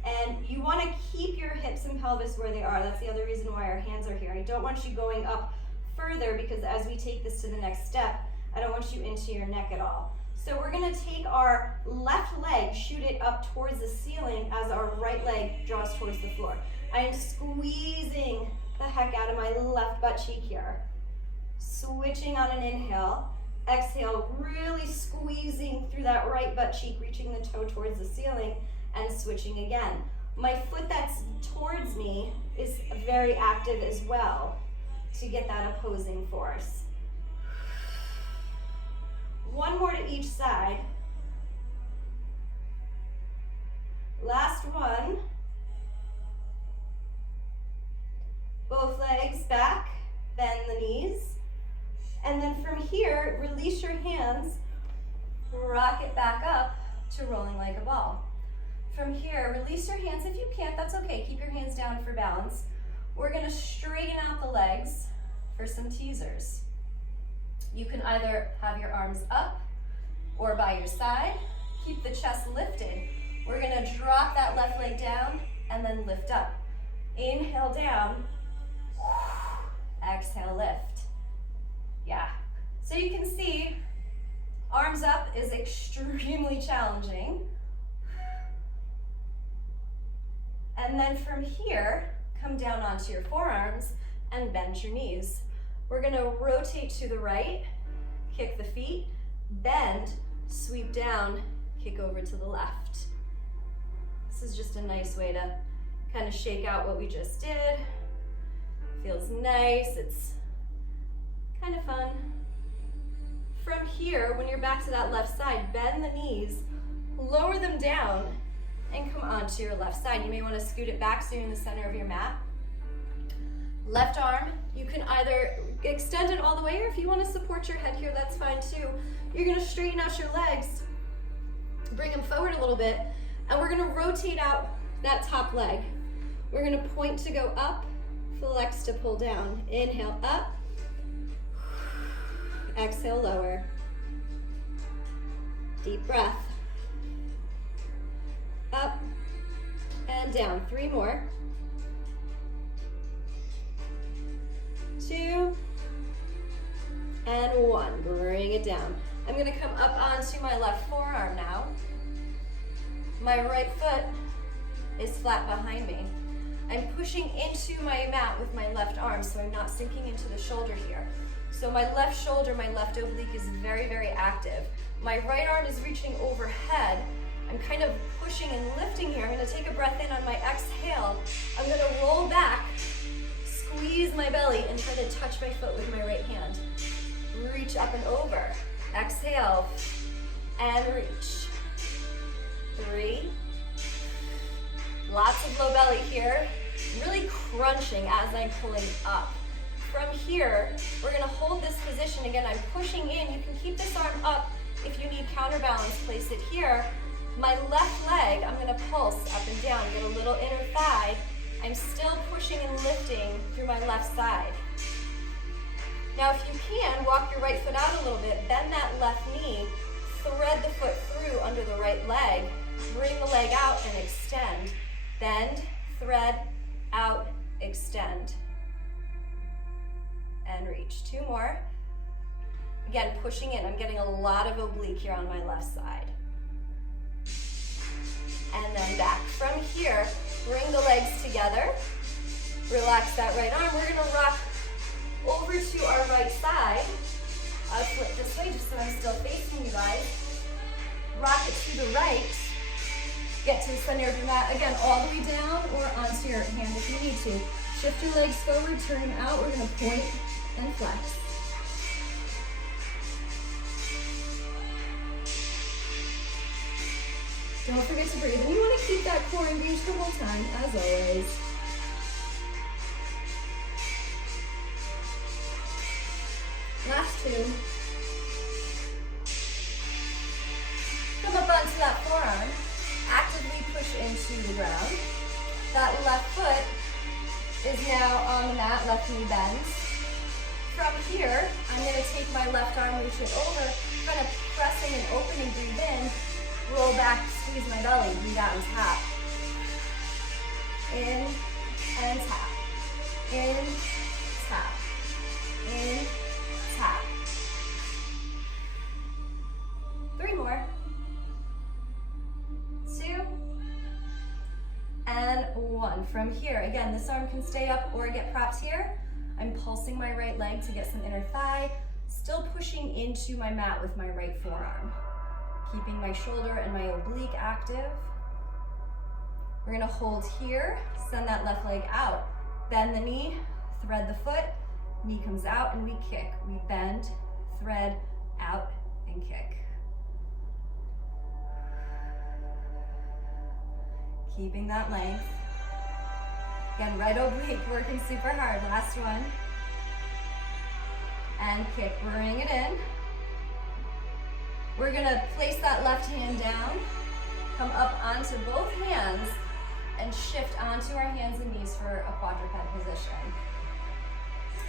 And you wanna keep your hips and pelvis where they are. That's the other reason why our hands are here. I don't want you going up further because as we take this to the next step, I don't want you into your neck at all. So we're gonna take our left leg, shoot it up towards the ceiling as our right leg draws towards the floor. I am squeezing the heck out of my left butt cheek here. Switching on an inhale. Exhale, really squeezing through that right butt cheek, reaching the toe towards the ceiling, and switching again. My foot that's towards me is very active as well to get that opposing force. 1 more to each side. Last one. Both legs back, bend the knees. And then from here, release your hands, rock it back up to rolling like a ball. From here, release your hands. If you can't, that's okay. Keep your hands down for balance. We're gonna straighten out the legs for some teasers. You can either have your arms up or by your side. Keep the chest lifted. We're gonna drop that left leg down and then lift up. Inhale down, exhale lift. Yeah, so you can see arms up is extremely challenging. And then from here, come down onto your forearms and bend your knees. We're gonna rotate to the right, kick the feet, bend, sweep down, kick over to the left. This is just a nice way to kind of shake out what we just did. Feels nice, it's kind of fun. From here, when you're back to that left side, bend the knees, lower them down, and come onto your left side. You may want to scoot it back so you're in the center of your mat. Left arm, you can either extend it all the way, or if you want to support your head here, that's fine too. You're going to straighten out your legs, bring them forward a little bit, and we're going to rotate out that top leg. We're going to point to go up, flex to pull down. Inhale up, exhale lower. Deep breath. Up and down. 3 more. one. Bring it down. I'm gonna come up onto my left forearm now. My right foot is flat behind me. I'm pushing into my mat with my left arm, so I'm not sinking into the shoulder here. So my left shoulder, my left oblique is very, very active. My right arm is reaching overhead. I'm kind of pushing and lifting here. I'm gonna take a breath in on my exhale. I'm gonna roll back, squeeze my belly, and try to touch my foot with my right hand. Reach up and over. Exhale, and reach. 3. Lots of low belly here. Really crunching as I'm pulling up. From here, we're gonna hold this position. Again, I'm pushing in. You can keep this arm up if you need counterbalance, place it here. My left leg, I'm gonna pulse up and down, get a little inner thigh. I'm still pushing and lifting through my left side. Now, if you can, walk your right foot out a little bit, bend that left knee, thread the foot through under the right leg, bring the leg out and extend. Bend, thread, out, extend. And reach. 2 more. Again, pushing in. I'm getting a lot of oblique here on my left side. And then back. From here, bring the legs together. Relax that right arm. We're gonna rock over to our right side. I'll flip this way just so I'm still facing you guys. Rock it to the right. Get to the center of your mat. Again, all the way down or onto your hand if you need to. Shift your legs forward, turn them out. We're gonna point and flex. Don't forget to breathe. And you want to keep that core engaged the whole time, as always. Last 2. Come up onto that forearm. Actively push into the ground. That left foot is now on the mat, left knee bends. From here, I'm going to take my left arm, reach it over, kind of pressing and opening, breathe in, roll back, squeeze my belly, breathe out and tap. In and tap. In, tap. In, tap. 3 more. 2. And 1. From here, again, this arm can stay up or get propped here. I'm pulsing my right leg to get some inner thigh, still pushing into my mat with my right forearm. Keeping my shoulder and my oblique active. We're gonna hold here, send that left leg out. Bend the knee, thread the foot, knee comes out and we kick. We bend, thread, out, and kick. Keeping that length. Again, right oblique, working super hard. Last one. And kick, bring it in. We're gonna place that left hand down, come up onto both hands, and shift onto our hands and knees for a quadruped position.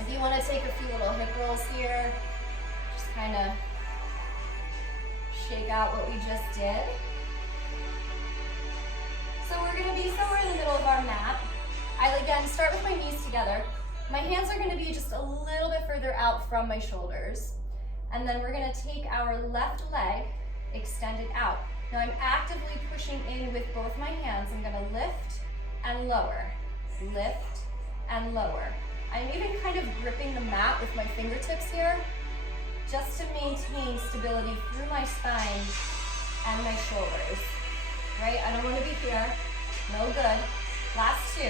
If you wanna take a few little hip rolls here, just kinda shake out what we just did. So we're gonna be somewhere in the middle of our mat. I again start with my knees together. My hands are gonna be just a little bit further out from my shoulders. And then we're gonna take our left leg, extend it out. Now I'm actively pushing in with both my hands. I'm gonna lift and lower, lift and lower. I'm even kind of gripping the mat with my fingertips here, just to maintain stability through my spine and my shoulders. Right, I don't wanna be here, no good. Last 2.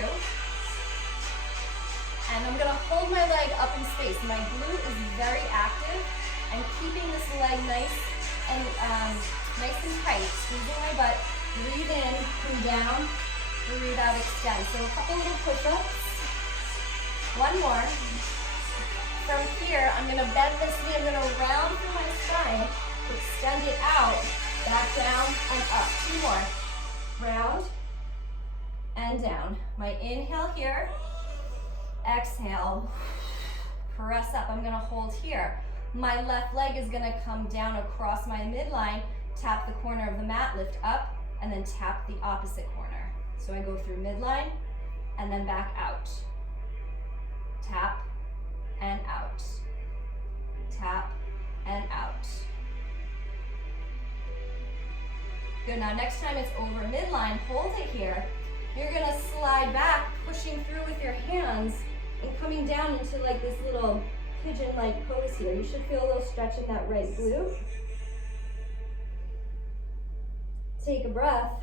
And I'm gonna hold my leg up in space. My glute is very active. I'm keeping this leg nice and tight. Squeezing my butt. Breathe in, come down, breathe out, extend. So a couple little push-ups. 1 more. From here, I'm gonna bend this knee. I'm gonna round through my spine, extend it out, back down and up. 2 more. Round and down. My inhale here. Exhale, press up. I'm gonna hold here. My left leg is gonna come down across my midline, tap the corner of the mat, lift up, and then tap the opposite corner. So I go through midline and then back out. Tap and out. Tap and out. Good, now next time it's over midline, hold it here. You're gonna slide back, pushing through with your hands and coming down into like this little pigeon-like pose here. You should feel a little stretch in that right glute. Take a breath.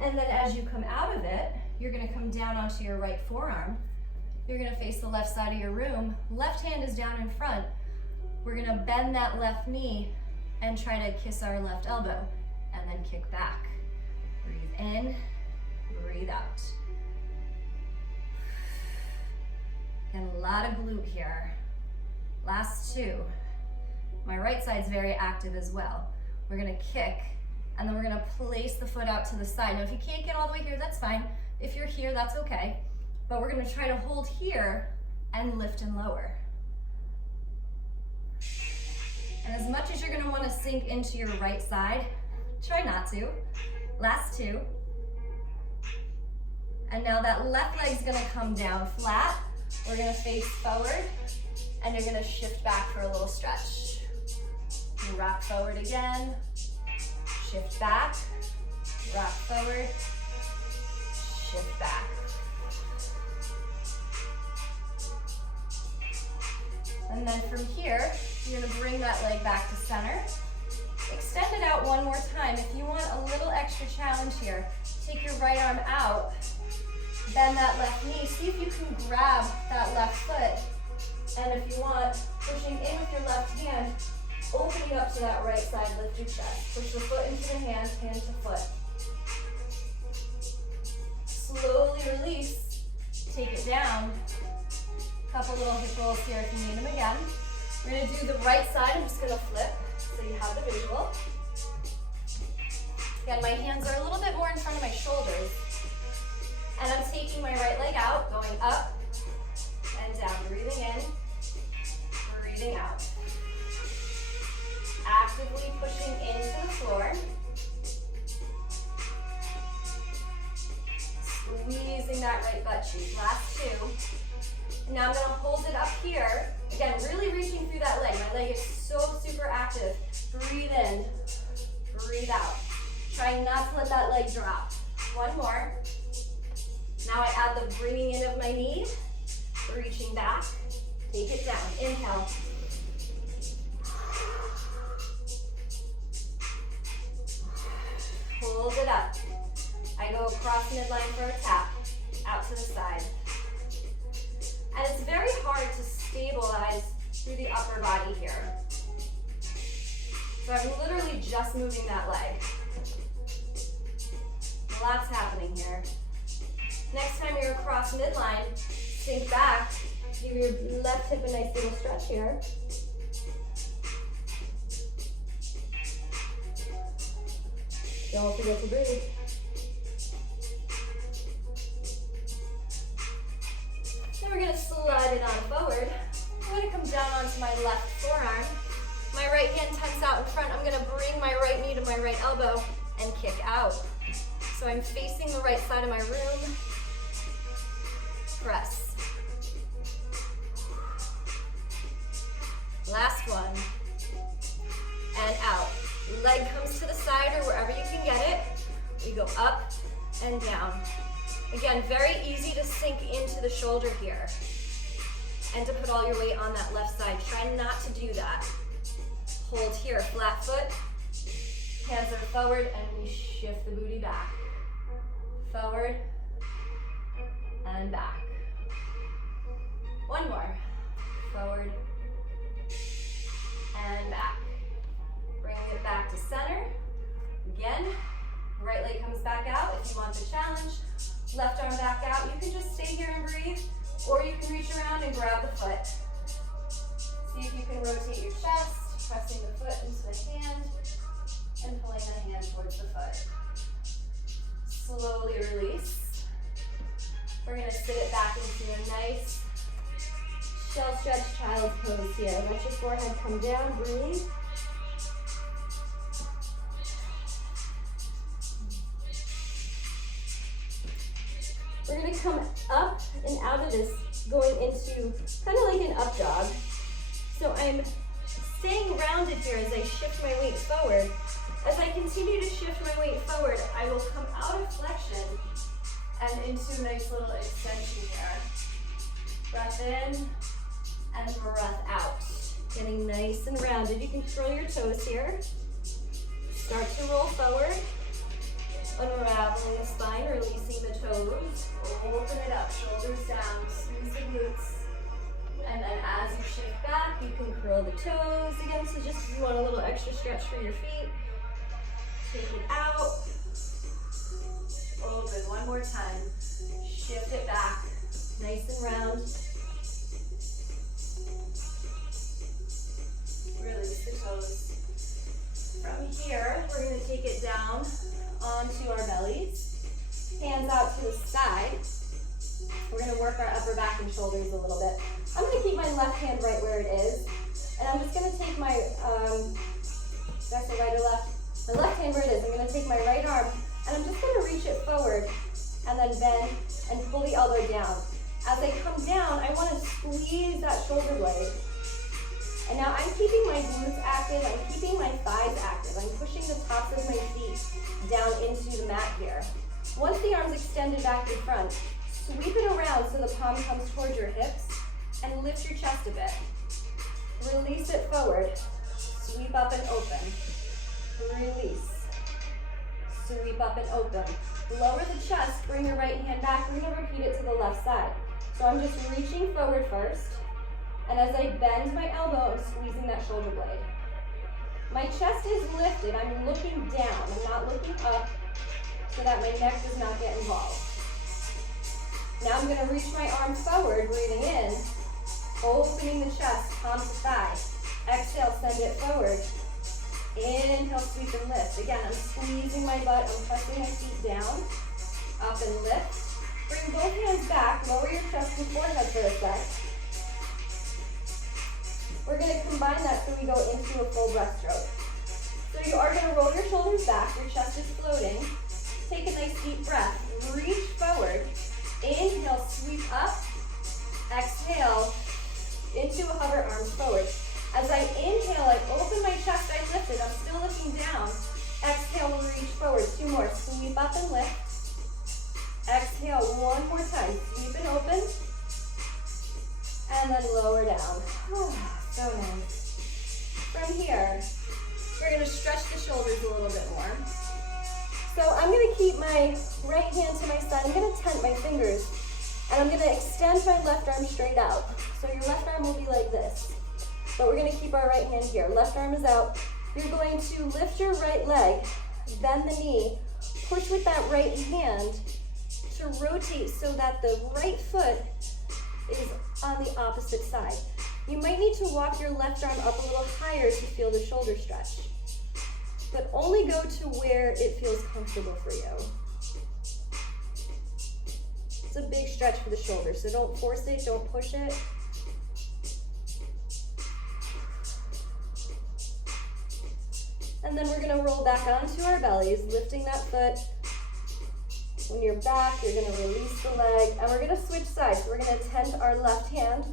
And then as you come out of it, you're gonna come down onto your right forearm. You're gonna face the left side of your room. Left hand is down in front. We're gonna bend that left knee and try to kiss our left elbow and then kick back. Breathe in, breathe out. And a lot of glute here. Last two. My right side's very active as well. We're gonna kick, and then we're gonna place the foot out to the side. Now if you can't get all the way here, that's fine. If you're here, that's okay. But we're gonna try to hold here and lift and lower. And as much as you're gonna wanna sink into your right side, try not to. Last two. And now that left leg's gonna come down flat. We're gonna face forward, and you're gonna shift back for a little stretch. You rock forward again, shift back, rock forward, shift back. And then from here, you're gonna bring that leg back to center. Extend it out one more time. If you want a little extra challenge here, take your right arm out, bend that left knee. See if you can grab that left foot. And if you want, pushing in with your left hand, opening up to that right side, lift your chest. Push the foot into the hand, hand to foot. Slowly release, take it down. Couple little hip rolls here if you need them again. We're gonna do the right side. I'm just gonna flip so you have the visual. Again, my hands are a little bit more in front of my shoulders. And I'm taking my right leg out, going up and down, breathing in, breathing out. Actively pushing into the floor. Squeezing that right butt cheek. Last two. Now I'm gonna hold it up here. Again, really reaching through that leg. My leg is so super active. Breathe in, breathe out. Trying not to let that leg drop. One more. Now I add the bringing in of my knee, reaching back, take it down, inhale. Hold it up. I go across midline for a tap, out to the side. And it's very hard to stabilize through the upper body here. So I'm literally just moving that leg. Lots happening here. Next time you're across midline, sink back, give your left hip a nice little stretch here. Don't forget to breathe. Then we're gonna slide it on forward. I'm gonna come down onto my left forearm. My right hand tucks out in front. I'm gonna bring my right knee to my right elbow and kick out. So I'm facing the right side of my room. Press. Last one. And out. Leg comes to the side or wherever you can get it. We go up and down. Again, very easy to sink into the shoulder here and to put all your weight on that left side. Try not to do that. Hold here, flat foot. Hands are forward and we shift the booty back. Forward and back. One more. Forward and back. Bring it back to center. Again, right leg comes back out if you want the challenge. Left arm back out. You can just stay here and breathe, or you can reach around and grab the foot. See if you can rotate your chest, pressing the foot into the hand and pulling the hand towards the foot. Slowly release. We're gonna sit it back into a nice shell stretch child's pose here. Let your forehead come down, breathe. We're gonna is going into kind of like an up dog. So I'm staying rounded here as I shift my weight forward. As I continue to shift my weight forward, I will come out of flexion and into a nice little extension here. Breath in and breath out. Getting nice and rounded. You can curl your toes here. Start to roll forward. Unraveling the spine, releasing the toes. Open it up, shoulders down, squeeze the glutes. And then as you shift back, You can curl the toes again. So just if you want a little extra stretch for your feet. Take it out. open. One more time. Shift it back. Nice and round. Release the toes. From here, we're going to take it down onto our bellies. Hands out to the side. We're going to work our upper back and shoulders a little bit. I'm going to keep my left hand right where it is. And I'm just going to take my, did I say right or left? My left hand where it is. I'm going to take my right arm and I'm just going to reach it forward and then bend and pull the elbow down. As I come down, I want to squeeze that shoulder blade. And now I'm keeping my glutes active, I'm keeping my thighs active. I'm pushing the tops of my feet down into the mat here. Once the arms extended back to front, sweep it around so the palm comes towards your hips and lift your chest a bit. Release it forward. Sweep up and open. Release. Sweep up and open. Lower the chest, bring your right hand back. We're gonna repeat it to the left side. So I'm just reaching forward first. And as I bend my elbow, I'm squeezing that shoulder blade. My chest is lifted. I'm looking down. I'm not looking up so that my neck does not get involved. Now I'm going to reach my arm forward, breathing in, opening the chest, palm to thigh. Exhale, send it forward. Inhale, sweep and lift. Again, I'm squeezing my butt. I'm pressing my feet down. Up and lift. Bring both hands back. Lower your chest and forehead for a sec. We're going to combine that so we go into a full breaststroke. So you are going to roll your shoulders back, your chest is floating. Take a nice deep breath. Reach forward. Inhale, sweep up. Exhale, into a hover, arms forward. As I inhale, I open my chest, I lift it. I'm still looking down. Exhale, reach forward. Two more. Sweep up and lift. Exhale, one more time. Sweep and open. And then lower down. So nice. From here, we're going to stretch the shoulders a little bit more. So I'm going to keep my right hand to my side. I'm going to tent my fingers. And I'm going to extend my left arm straight out. So your left arm will be like this. But we're going to keep our right hand here. Left arm is out. You're going to lift your right leg, bend the knee, push with that right hand to rotate so that the right foot is on the opposite side. You might need to walk your left arm up a little higher to feel the shoulder stretch, but only go to where it feels comfortable for you. It's a big stretch for the shoulder, so don't force it, don't push it. And then we're gonna roll back onto our bellies, lifting that foot. When you're back, you're gonna release the leg, and we're gonna switch sides. So we're gonna tent our left hand,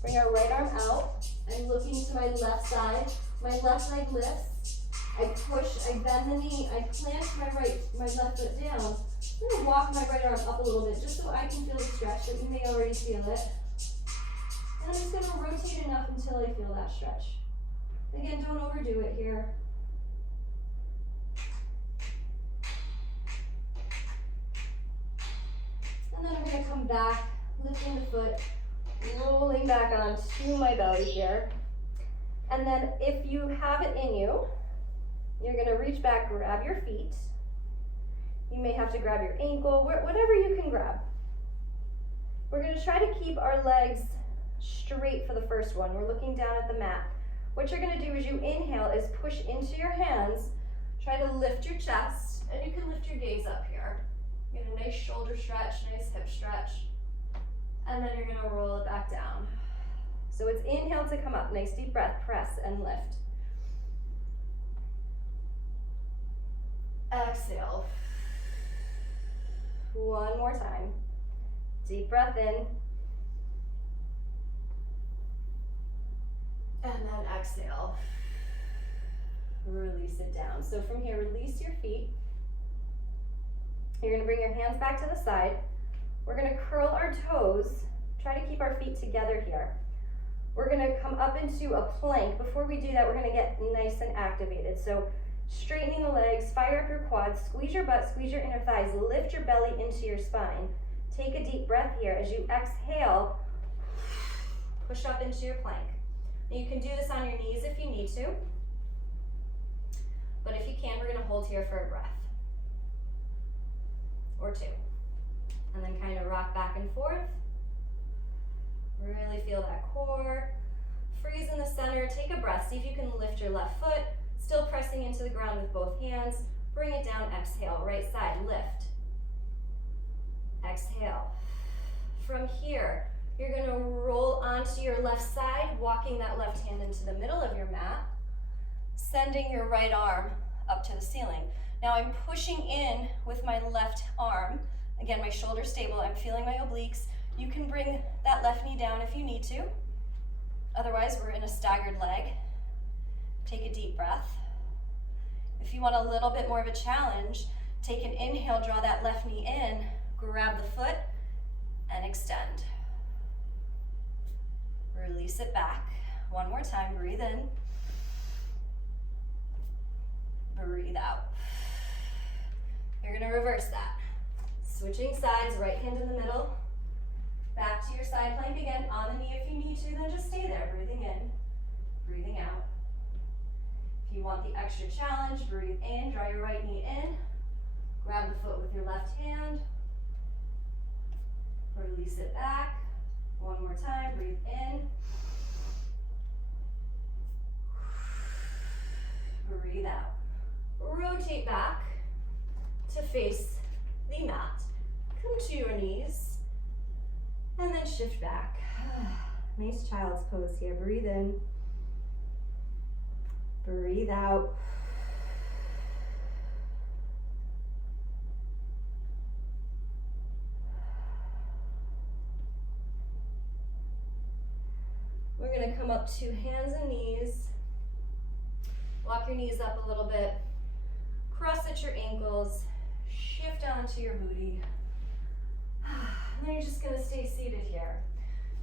bring our right arm out, and looking to my left side. My left leg lifts. I push, I bend the knee, I plant my left foot down. I'm gonna walk my right arm up a little bit, just so I can feel the stretch, but you may already feel it. And I'm just gonna rotate enough until I feel that stretch. Again, don't overdo it here. And then I'm going to come back, lifting the foot, rolling back onto my belly here. And then if you have it in you, you're going to reach back, grab your feet. You may have to grab your ankle, whatever you can grab. We're going to try to keep our legs straight for the first one. We're looking down at the mat. What you're going to do as you inhale is push into your hands, try to lift your chest, and you can lift your gaze up here. Get a nice shoulder stretch, nice hip stretch. And then you're gonna roll it back down. So it's inhale to come up, nice deep breath, press and lift. Exhale. One more time. Deep breath in. exhale. Release it down. So from here, release your feet. You're gonna bring your hands back to the side. We're gonna curl our toes. Try to keep our feet together here. We're gonna come up into a plank. Before we do that, we're gonna get nice and activated. So straightening the legs, fire up your quads, squeeze your butt, squeeze your inner thighs, lift your belly into your spine. Take a deep breath here. As you exhale, push up into your plank. Now you can do this on your knees if you need to, but if you can, we're gonna hold here for a breath or two, and then kind of rock back and forth. Really feel that core. Freeze in the center, take a breath. See if you can lift your left foot, still pressing into the ground with both hands. Bring it down, exhale, right side, lift. Exhale. From here, you're gonna roll onto your left side, walking that left hand into the middle of your mat, sending your right arm up to the ceiling. Now I'm pushing in with my left arm. Again, my shoulder's stable, I'm feeling my obliques. You can bring that left knee down if you need to. Otherwise, we're in a staggered leg. Take a deep breath. If you want a little bit more of a challenge, take an inhale, draw that left knee in, grab the foot, and extend. Release it back. One more time, breathe in. Breathe out. You're gonna reverse that. Switching sides, right hand in the middle. Back to your side plank again, on the knee if you need to, then just stay there, breathing in, breathing out. If you want the extra challenge, breathe in, draw your right knee in, grab the foot with your left hand, release it back. One more time, breathe in, breathe out. Rotate back to face the mat. Come to your knees, and then shift back. Nice child's pose here. Breathe in. Breathe out. We're going to come up to hands and knees. Walk your knees up a little bit. Cross at your ankles. Shift onto your booty. And then you're just gonna stay seated here.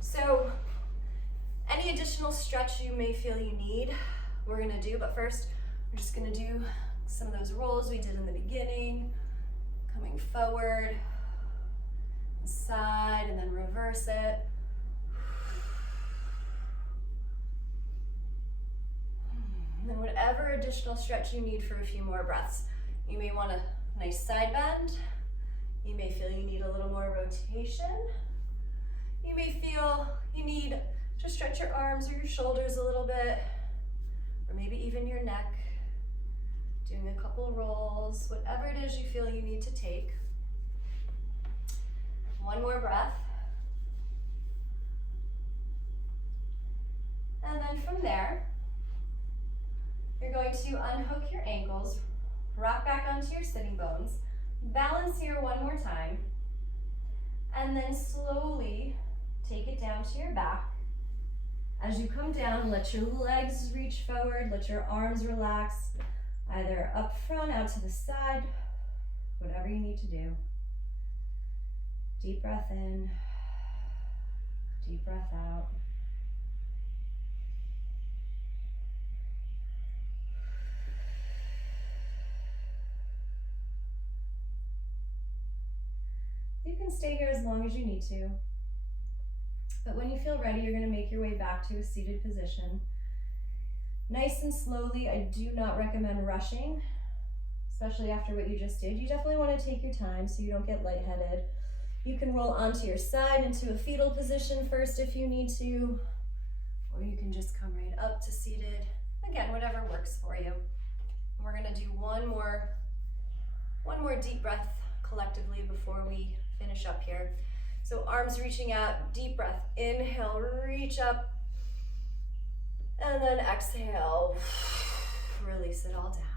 So, any additional stretch you may feel you need, we're gonna do, but first, we're just gonna do some of those rolls we did in the beginning, coming forward, side, and then reverse it. And then whatever additional stretch you need for a few more breaths. You may want a nice side bend. You may feel you need a little more rotation. You may feel you need to stretch your arms or your shoulders a little bit, or maybe even your neck. Doing a couple rolls, whatever it is you feel you need to take. One more breath. And then from there, you're going to unhook your ankles, rock back onto your sitting bones, balance here one more time, and then slowly take it down to your back. As you come down, let your legs reach forward, let your arms relax, either up front, out to the side, whatever you need to do. Deep breath in, deep breath out. You can stay here as long as you need to. But when you feel ready, you're going to make your way back to a seated position. Nice and slowly. I do not recommend rushing, especially after what you just did. You definitely want to take your time so you don't get lightheaded. You can roll onto your side into a fetal position first if you need to, or you can just come right up to seated. Again, whatever works for you. We're going to do one more deep breath collectively before we finish up here. So arms reaching out, deep breath, inhale, reach up, and then exhale, release it all down.